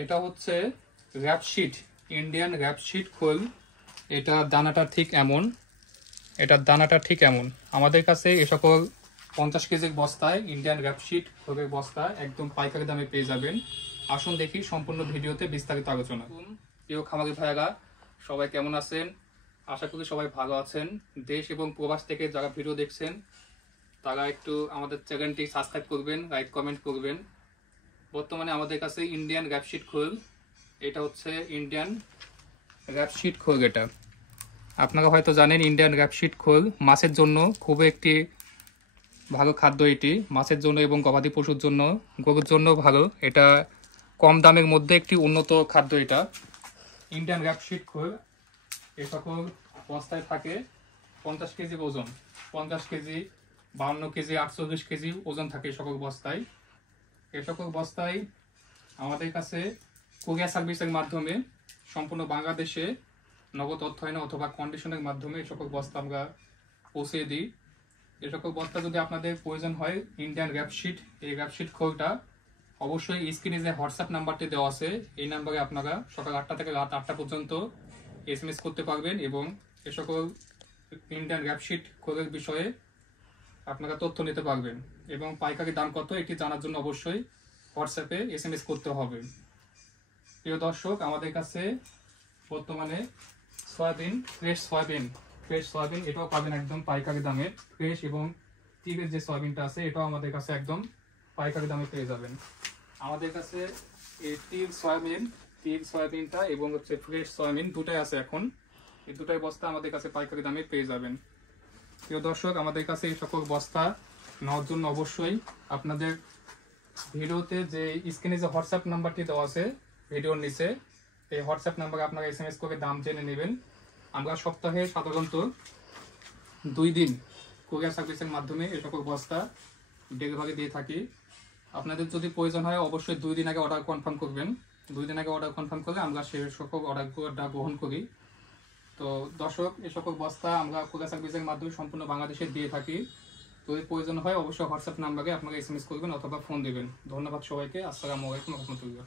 এটা হচ্ছে র্যাপশিট, ইন্ডিয়ান র্যাপশিট খোল। এটার দানাটা ঠিক এমন। আমাদের কাছে এ সকল 50 কেজির বস্তায় ইন্ডিয়ান র্যাপশিট খোলের বস্তা একদম পাইকারি দামে পেয়ে যাবেন। আসুন দেখি সম্পূর্ণ ভিডিওতে বিস্তারিত আলোচনা। প্রিয় খামারি ভাইয়েরা, সবাই কেমন আছেন? আশা করি সবাই ভালো আছেন। দেশ এবং প্রবাস থেকে যারা ভিডিও দেখছেন তারা একটু আমাদের চ্যানেলটি সাবস্ক্রাইব করবেন, লাইক কমেন্ট করবেন। বর্তমানে আমাদের কাছে ইন্ডিয়ান র্যাপশিট খোল, এটা হচ্ছে ইন্ডিয়ান র্যাপশিট খোল। এটা আপনারা হয়তো জানেন, ইন্ডিয়ান র্যাপশিট খোল মাছের জন্য খুবই একটি ভালো খাদ্য। এটি মাছের জন্য এবং গবাদি পশুর জন্য, গরুর জন্য ভালো। এটা কম দামের মধ্যে একটি উন্নত খাদ্য। এটা ইন্ডিয়ান র্যাপশিট খোল। এ সকল বস্তায় থাকে 50 কেজি ওজন, 50 কেজি, 52 কেজি, 48 কেজি ওজন থাকে এ সকল বস্তায়। এ সকল বস্তায় আমাদের কাছে কুরিয়ার সার্ভিসের মাধ্যমে সম্পূর্ণ বাংলাদেশে নগদ অর্থায়নে অথবা কন্ডিশনের মাধ্যমে এ সকল বস্তা আমরা পৌঁছে দিই। এ সকল বস্তা যদি আপনাদের প্রয়োজন হয় ইন্ডিয়ান র্যাপশিট, এই র্যাপশিট খোলটা অবশ্যই স্ক্রিনে যে হোয়াটসঅ্যাপ নাম্বারটি দেওয়া আছে এই নাম্বারে আপনারা সকাল 8টা থেকে রাত 8টা পর্যন্ত SMS করতে পারবেন এবং এ সকল ইন্ডিয়ান র্যাপশিট খোলের বিষয়ে আপনারা তথ্য নিতে পারবেন এবং পাইকারি দাম কত এটি জানার জন্য অবশ্যই হোয়াটসঅ্যাপে SMS করতে হবে। প্রিয় দর্শক, আমাদের কাছে বর্তমানে ফ্রেশ সয়াবিন এটাও পাবেন একদম পাইকারি দামে। ফ্রেশ এবং তীরের যে সয়াবিনটা আছে এটাও আমাদের কাছে একদম পাইকারি দামে পেয়ে যাবেন। আমাদের কাছে এই তীর সয়াবিনটা এবং হচ্ছে ফ্রেশ সয়াবিন দুটাই আছে এখন। এই দুটাই বস্তা আমাদের কাছে পাইকারি দামে পেয়ে যাবেন। প্রিয় দর্শক, আমাদের কাছে এই সকল বস্তা নেওয়ার জন্য অবশ্যই আপনাদের ভিডিওতে যে স্ক্রিনে যে হোয়াটসঅ্যাপ নাম্বারটি দেওয়া আছে ভিডিওর নিচে, এই হোয়াটসঅ্যাপ নাম্বারে আপনারা SMS করে দাম জেনে নেবেন। আমরা সপ্তাহে সাধারণত 2 দিন কুরিয়ার সার্ভিসের মাধ্যমে এই সকল বস্তা ডেলিভারি দিয়ে থাকি। আপনাদের যদি প্রয়োজন হয় অবশ্যই 2 দিন আগে অর্ডার কনফার্ম করবেন। 2 দিন আগে অর্ডার কনফার্ম করলে আমরা সেই সকল অর্ডারটা গ্রহণ করি। তো দর্শক, এই সকল বস্তা আমরা কুরিয়ার সার্ভিসের মাধ্যমে সম্পূর্ণ বাংলাদেশে দিয়ে থাকি। যদি প্রয়োজন হয় অবশ্যই হোয়াটসঅ্যাপ নাম্বারে আপনারা SMS করবেন অথবা ফোন দেবেন। ধন্যবাদ সবাইকে। আসসালামু আলাইকুম ওয়া রাহমাতুল্লাহ।